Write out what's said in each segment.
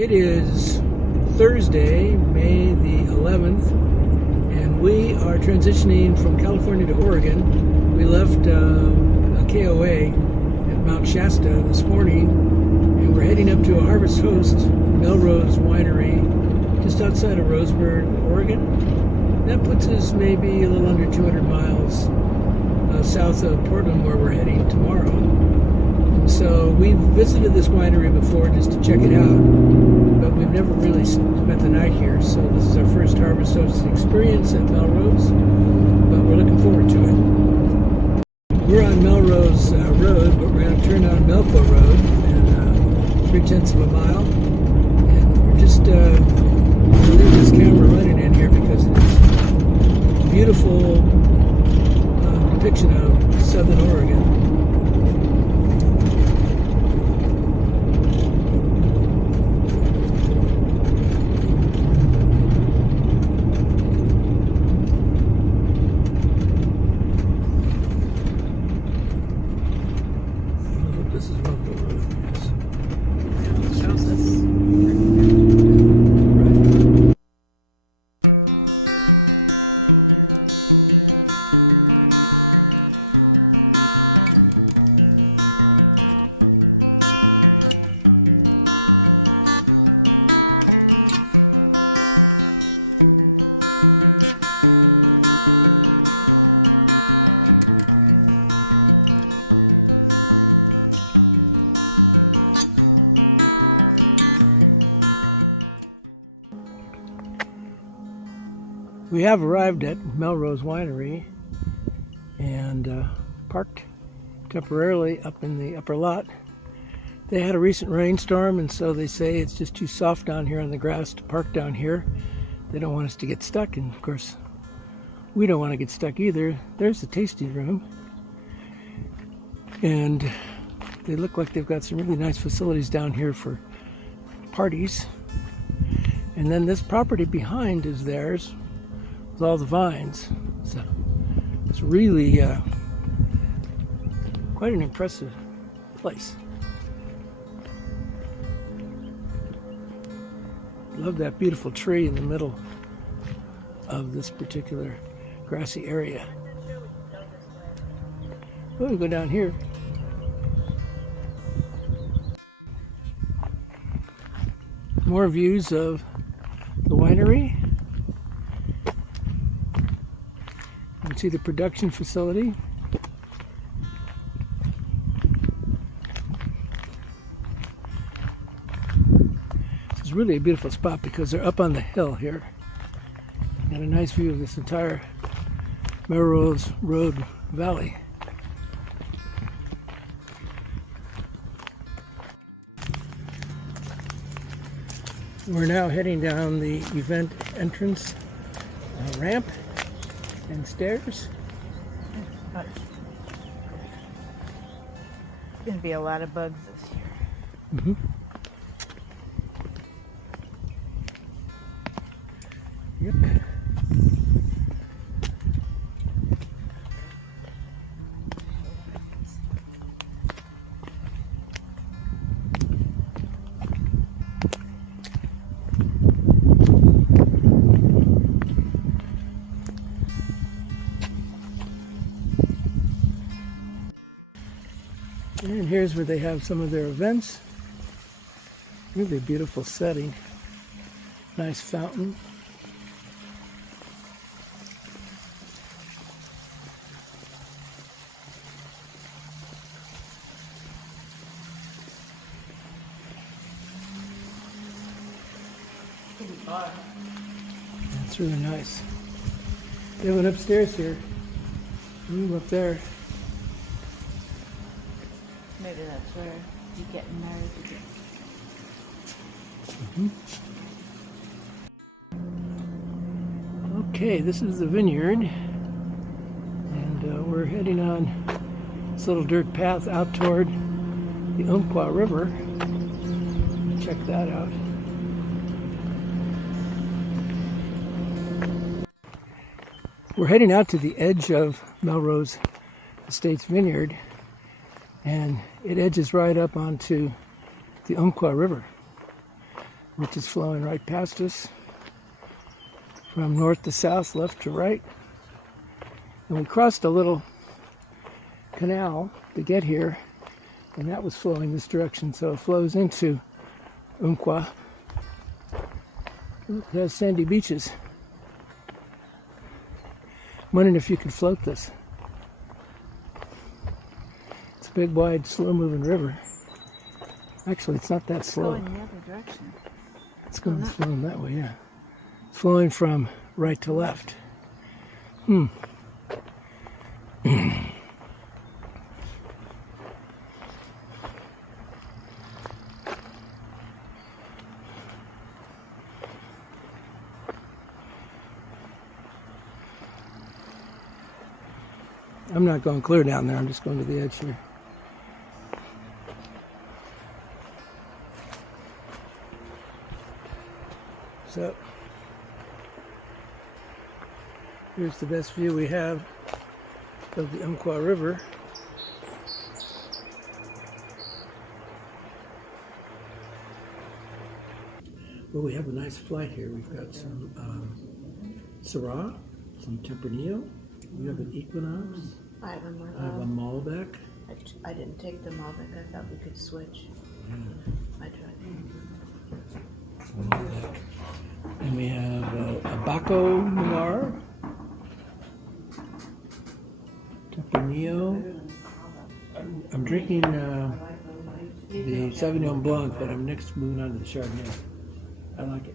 It is Thursday, May the 11th, and we are transitioning from California to Oregon. We left a KOA at Mount Shasta this morning, and we're heading up to a Harvest Host Melrose Winery just outside of Roseburg, Oregon. That puts us maybe a little under 200 miles south of Portland, where we're heading tomorrow. So we've visited this winery before just to check it out, but we've never really spent the night here. So this is our first Harvest Host experience at Melrose, but we're looking forward to it. We're on Melrose Road, but we're going to turn on Umpqua Road in 3/10 of a mile. And we're just leaving this camera running in here because of this beautiful depiction of southern Oregon. We have arrived at Melrose Winery and parked temporarily up in the upper lot. They had a recent rainstorm, and so they say it's just too soft down here on the grass to park down here. They don't want us to get stuck, and of course we don't want to get stuck either. There's the tasting room, and they look like they've got some really nice facilities down here for parties. And then this property behind is theirs, all the vines, so it's really quite an impressive place. Love that beautiful tree in the middle of this particular grassy area. We'll go down here. More views of the winery. You can see the production facility. This is really a beautiful spot because they're up on the hill here. Got a nice view of this entire Melrose Road Valley. We're now heading down the event entrance ramp and stairs. There's going to be a lot of bugs this year. Mm-hmm. Yep. And here's where they have some of their events. Really beautiful setting. Nice fountain. That's really nice. They have an upstairs here. Room up there. Maybe that's where you getting married. Okay, this is the vineyard, and we're heading on this little dirt path out toward the Umpqua River. Check that out. We're heading out to the edge of Melrose Estates Vineyard, and it edges right up onto the Umpqua River. which is flowing right past us from north to south, left to right. And we crossed a little canal to get here, and that was flowing this direction, so it flows into Umpqua. Look, it has sandy beaches. I'm wondering if you could float this. It's a big, wide, slow-moving river. Actually, it's not that slow. Going the other direction. It's flowing that way, yeah. It's flowing from right to left. I'm not going clear down there, I'm just going to the edge here. So, here's the best view we have of the Umpqua River. Well, we have a nice flight here. We've got some Syrah, some Tempranillo. We have an Equinox. I have a I have a Malbec. I didn't take the Malbec. I thought we could switch. I tried. And we have a Baco Noir. Tempranillo. I'm drinking the Sauvignon Blanc, but I'm next moving on to the Chardonnay. I like it.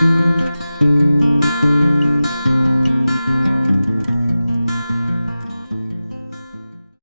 Bye.